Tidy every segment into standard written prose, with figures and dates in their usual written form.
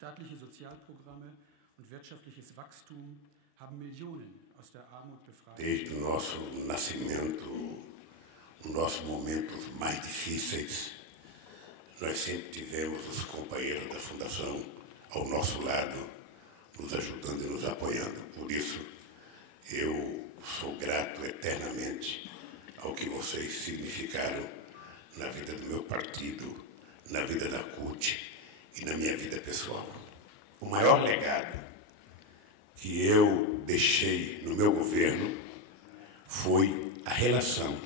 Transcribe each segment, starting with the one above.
Staatliche Sozialprogramme und wirtschaftliches Wachstum haben Millionen aus der Armut befreit. Desde o nosso nascimento, nos nossos momentos mais difíceis, nós sempre tivemos os companheiros da Fundação ao nosso lado, nos ajudando e nos apoiando. Por isso, eu sou grato eternamente ao que vocês significaram na vida do meu partido, na vida da CUT e na minha vida pessoal. O maior legado que eu deixei no meu governo foi a relação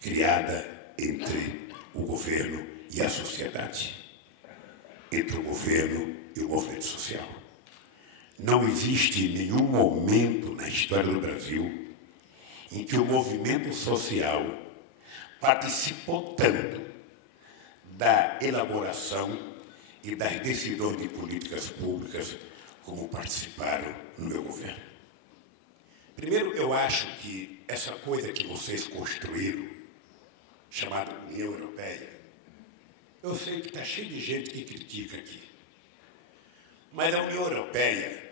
criada entre o governo e a sociedade, entre o governo e o movimento social. Não existe nenhum momento na história do Brasil em que o movimento social participou tanto da elaboração e das decisões de políticas públicas como participaram no meu governo. Primeiro, eu acho que essa coisa que vocês construíram, chamada União Europeia, eu sei que está cheio de gente que critica aqui, mas a União Europeia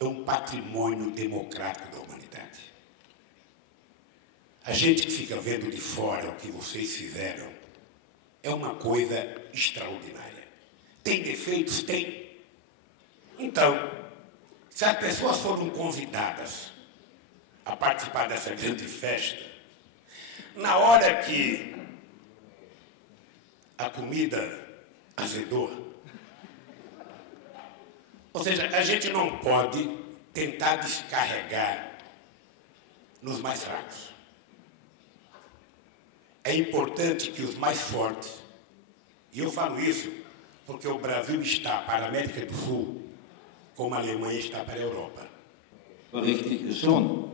é um patrimônio democrático da humanidade. A gente que fica vendo de fora o que vocês fizeram é uma coisa extraordinária. Tem defeitos? Tem. Então, se as pessoas foram convidadas a participar dessa grande festa, na hora que a comida azedou, ou seja, a gente não pode tentar descarregar nos mais fracos. É importante que os mais fortes, e eu falo isso porque o Brasil está para a América do Sul como a Alemanha está para a Europa. Richtig ist schon,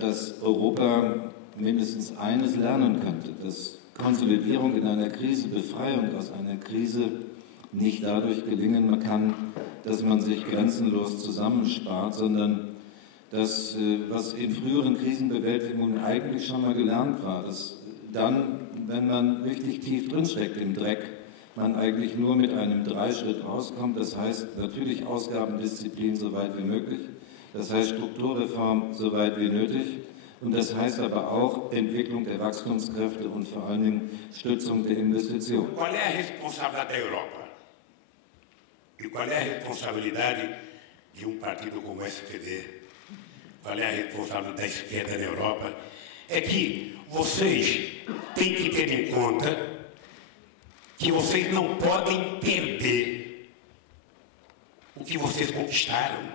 dass Europa mindestens eines lernen könnte, dass Konsolidierung in einer Krise, Befreiung aus einer Krise nicht dadurch gelingen kann, dass man sich grenzenlos zusammenspart, sondern das, was in früheren Krisenbewältigungen eigentlich schon mal gelernt war, dass dann, wenn man richtig tief drinsteckt im Dreck, man eigentlich nur mit einem Dreischritt rauskommt. Das heißt natürlich Ausgabendisziplin so weit wie möglich, das heißt Strukturreform so weit wie nötig und das heißt aber auch Entwicklung der Wachstumskräfte und vor allen Dingen Stützung der Investitionen. Qual é a responsabilidade da Europa? E qual é a responsabilidade de partido como o SPD? Qual é a responsabilidade da esquerda na Europa? É que vocês têm que ter em conta que vocês não podem perder o que vocês conquistaram.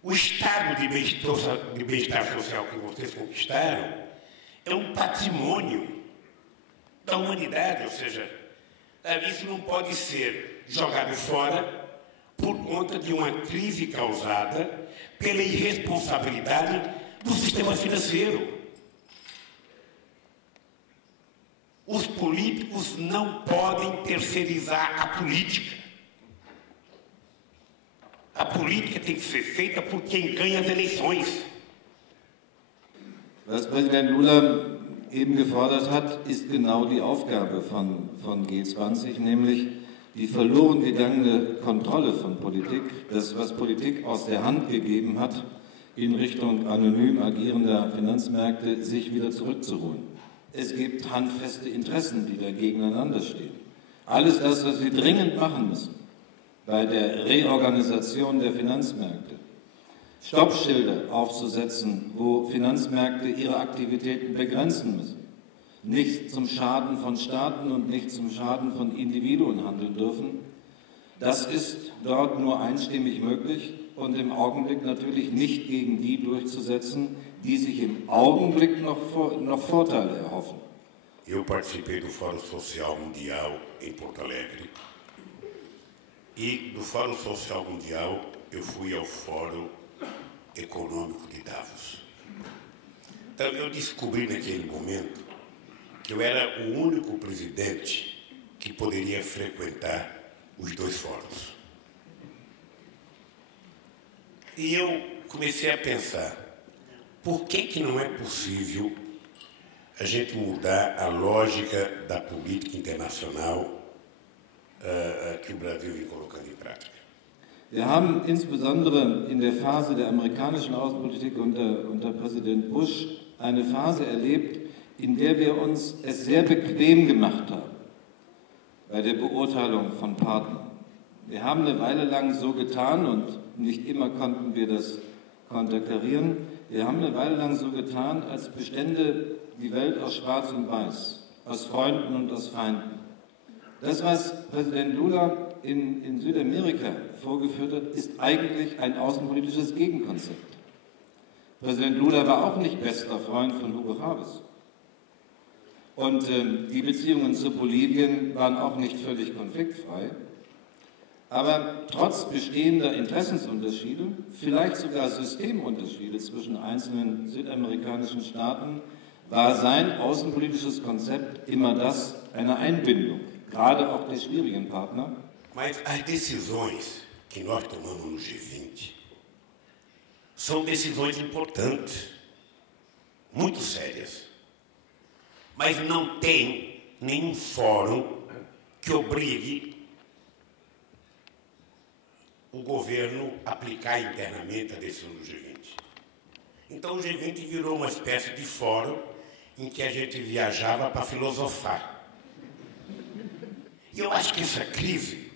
O estado de bem-estar social que vocês conquistaram é um patrimônio da humanidade, ou seja, isso não pode ser jogado fora por conta de uma crise causada pela irresponsabilidade do sistema financeiro. Os políticos não podem terceirizar a política. A política tem que ser feita por quem ganha as eleições. Was Präsident Lula eben gefordert hat, ist genau die Aufgabe von G20, nämlich die verloren gegangene Kontrolle von Politik, das, was Politik aus der Hand gegeben hat, in Richtung anonym agierender Finanzmärkte, sich wieder zurückzuholen. Es gibt handfeste Interessen, die da gegeneinander stehen. Alles das, was wir dringend machen müssen bei der Reorganisation der Finanzmärkte, Stoppschilder aufzusetzen, wo Finanzmärkte ihre Aktivitäten begrenzen müssen, nicht zum Schaden von Staaten und nicht zum Schaden von Individuen handeln dürfen, das ist dort nur einstimmig möglich und im Augenblick natürlich nicht gegen die durchzusetzen, die sich im Augenblick noch Vorteile erhoffen. Eu participei do Fórum Social Mundial em Porto Alegre e do Fórum Social Mundial eu fui ao Fórum Econômico de Davos. Então eu descobri naquele momento que eu era o único presidente que poderia frequentar os dois fóruns. E eu comecei a pensar, por que não é possível a gente mudar a lógica da política internacional que o Brasil vem colocando em prática. Wir haben insbesondere in der Phase der amerikanischen Außenpolitik unter Präsident Bush eine Phase erlebt, in der wir uns es sehr bequem gemacht haben bei der Beurteilung von Partnern. Wir haben eine Weile lang so getan, und nicht immer konnten wir das konterkarieren, wir haben eine Weile lang so getan, als bestände die Welt aus Schwarz und Weiß, aus Freunden und aus Feinden. Das, was Präsident Lula in Südamerika vorgeführt hat, ist eigentlich ein außenpolitisches Gegenkonzept. Präsident Lula war auch nicht bester Freund von Hugo Chávez. Und die Beziehungen zu Bolivien waren auch nicht völlig konfliktfrei. Aber trotz bestehender Interessensunterschiede, vielleicht sogar Systemunterschiede zwischen einzelnen südamerikanischen Staaten, war sein außenpolitisches Konzept immer das einer Einbindung, gerade auch der schwierigen Partner. Mas as decisões que nós tomamos no G20 são decisões importantes, muito sérias. Mas não tem nenhum fórum que obrigue o governo a aplicar internamente a decisão do G20. Então o G20 virou uma espécie de fórum em que a gente viajava para filosofar. E eu acho que essa crise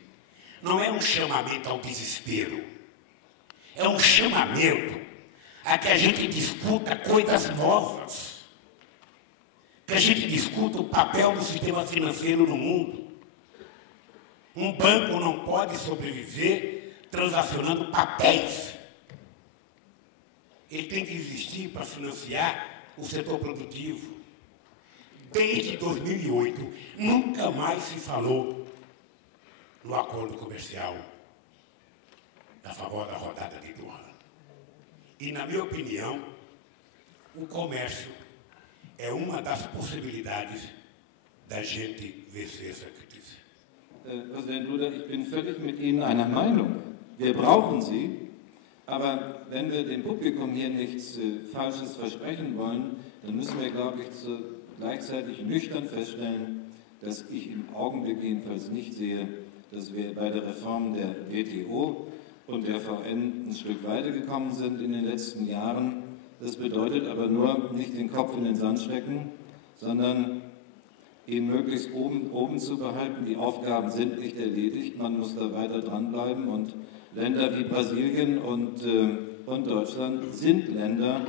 não é um chamamento ao desespero, é um chamamento a que a gente discuta coisas novas, que a gente discuta o papel do sistema financeiro no mundo. Um banco não pode sobreviver transacionando papéis. Ele tem que existir para financiar o setor produtivo. Desde 2008, nunca mais se falou no acordo comercial da famosa rodada de Doha. E, na minha opinião, o comércio é uma das possibilidades da gente vencer essa crise. Präsident Lula, ich bin völlig mit Ihnen einer Meinung. Wir brauchen sie, aber wenn wir dem Publikum hier nichts Falsches versprechen wollen, dann müssen wir, glaube ich, gleichzeitig nüchtern feststellen, dass ich im Augenblick jedenfalls nicht sehe, dass wir bei der Reform der WTO und der VN ein Stück weitergekommen sind in den letzten Jahren. Das bedeutet aber nur, nicht den Kopf in den Sand stecken, sondern ihn möglichst oben zu behalten. Die Aufgaben sind nicht erledigt, man muss da weiter dranbleiben, und Länder wie Brasilien und Deutschland sind Länder,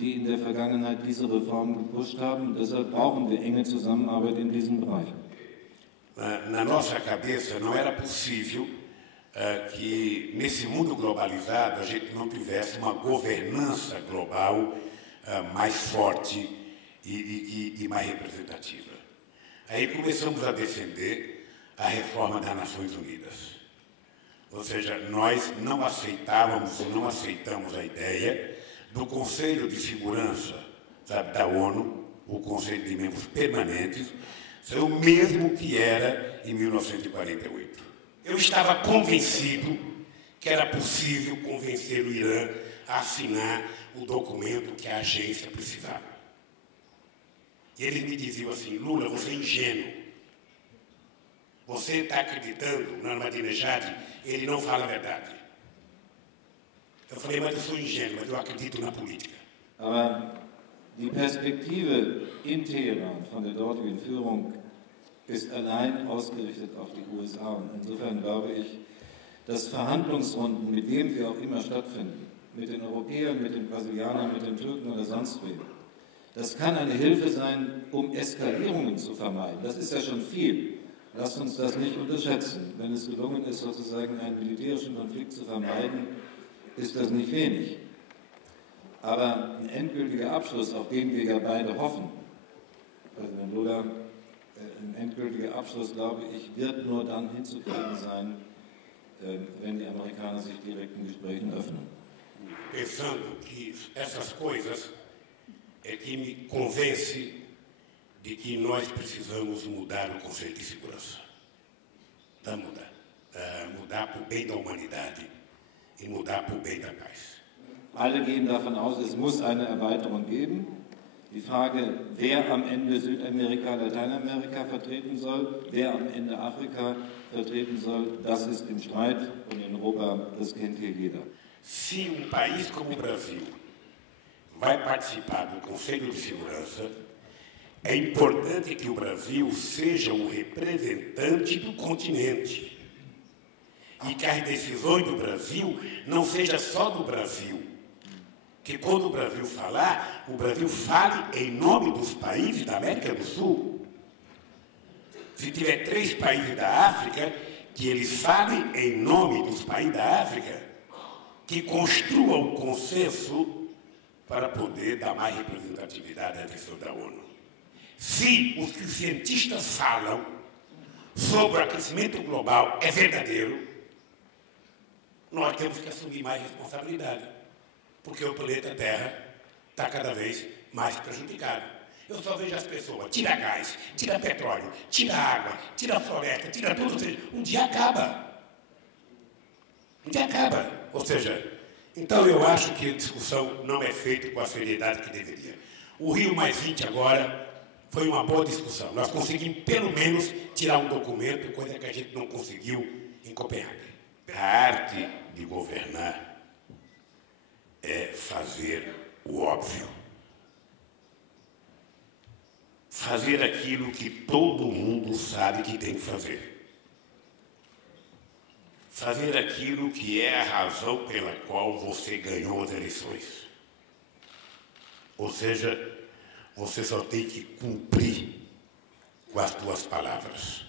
die in der Vergangenheit diese Reformen gepusht haben, und deshalb brauchen wir enge Zusammenarbeit in diesen Bereichen. Na nossa cabeça não era possível que nesse mundo globalizado a gente não tivesse uma governança global mais forte e mais representativa. Aí começamos a defender a reforma das Nações Unidas. Ou seja, nós não aceitávamos ou não aceitamos a ideia do Conselho de Segurança, sabe, da ONU, o Conselho de Membros Permanentes, ser o mesmo que era em 1948. Eu estava convencido que era possível convencer o Irã a assinar o documento que a agência precisava. E eles me diziam assim: Lula, você é ingênuo. Você está acreditando no Ahmadinejad, ele não fala a verdade. Eu falei, mas eu sou ingênuo, mas eu acredito na política. Aber die Perspektive in Teheran von der dortigen Führung ist allein ausgerichtet auf die USA. Und insofern glaube ich, dass Verhandlungsrunden, mit wem sie auch immer stattfinden, mit den Europäern, mit den Brasilianern, mit den Türken oder sonst wem, das kann eine Hilfe sein, um Eskalierungen zu vermeiden. Das ist ja schon viel. Lasst uns das nicht unterschätzen. Wenn es gelungen ist, sozusagen einen militärischen Konflikt zu vermeiden, ist das nicht wenig. Aber ein endgültiger Abschluss, auf den wir ja beide hoffen, Präsident Lula, ein endgültiger Abschluss, glaube ich, wird nur dann hinzukriegen sein, wenn die Amerikaner sich direkten Gesprächen öffnen. Pensando que essas coisas é que me convence de que nós precisamos mudar o Conselho de Segurança. Para mudar. Mudar para o bem da humanidade e mudar para o bem da paz. Alle gehen davon aus, es muss eine Erweiterung geben. Die Frage, wer am Ende Südamerika, Lateinamerika vertreten soll, wer am Ende Afrika vertreten soll, das ist im Streit und in Europa, das kennt hier jeder. Se país como o Brasil vai participar do Conselho de Segurança, é importante que o Brasil seja um representante do continente e que as decisões do Brasil não sejam só do Brasil. Que quando o Brasil falar, o Brasil fale em nome dos países da América do Sul. Se tiver 3 países da África, que eles falem em nome dos países da África, que construam um consenso para poder dar mais representatividade à questão da ONU. Se os que os cientistas falam sobre o aquecimento global é verdadeiro, nós temos que assumir mais responsabilidade. Porque o planeta Terra está cada vez mais prejudicado. Eu só vejo as pessoas, tira gás, tira petróleo, tira água, tira floresta, tira tudo, ou seja, um dia acaba. Um dia acaba. Ou seja, então eu acho que a discussão não é feita com a seriedade que deveria. O Rio+20 agora foi uma boa discussão. Nós conseguimos, pelo menos, tirar um documento, coisa que a gente não conseguiu em Copenhague. A arte de governar é fazer o óbvio. Fazer aquilo que todo mundo sabe que tem que fazer. Fazer aquilo que é a razão pela qual você ganhou as eleições. Ou seja, você só tem que cumprir com as suas palavras.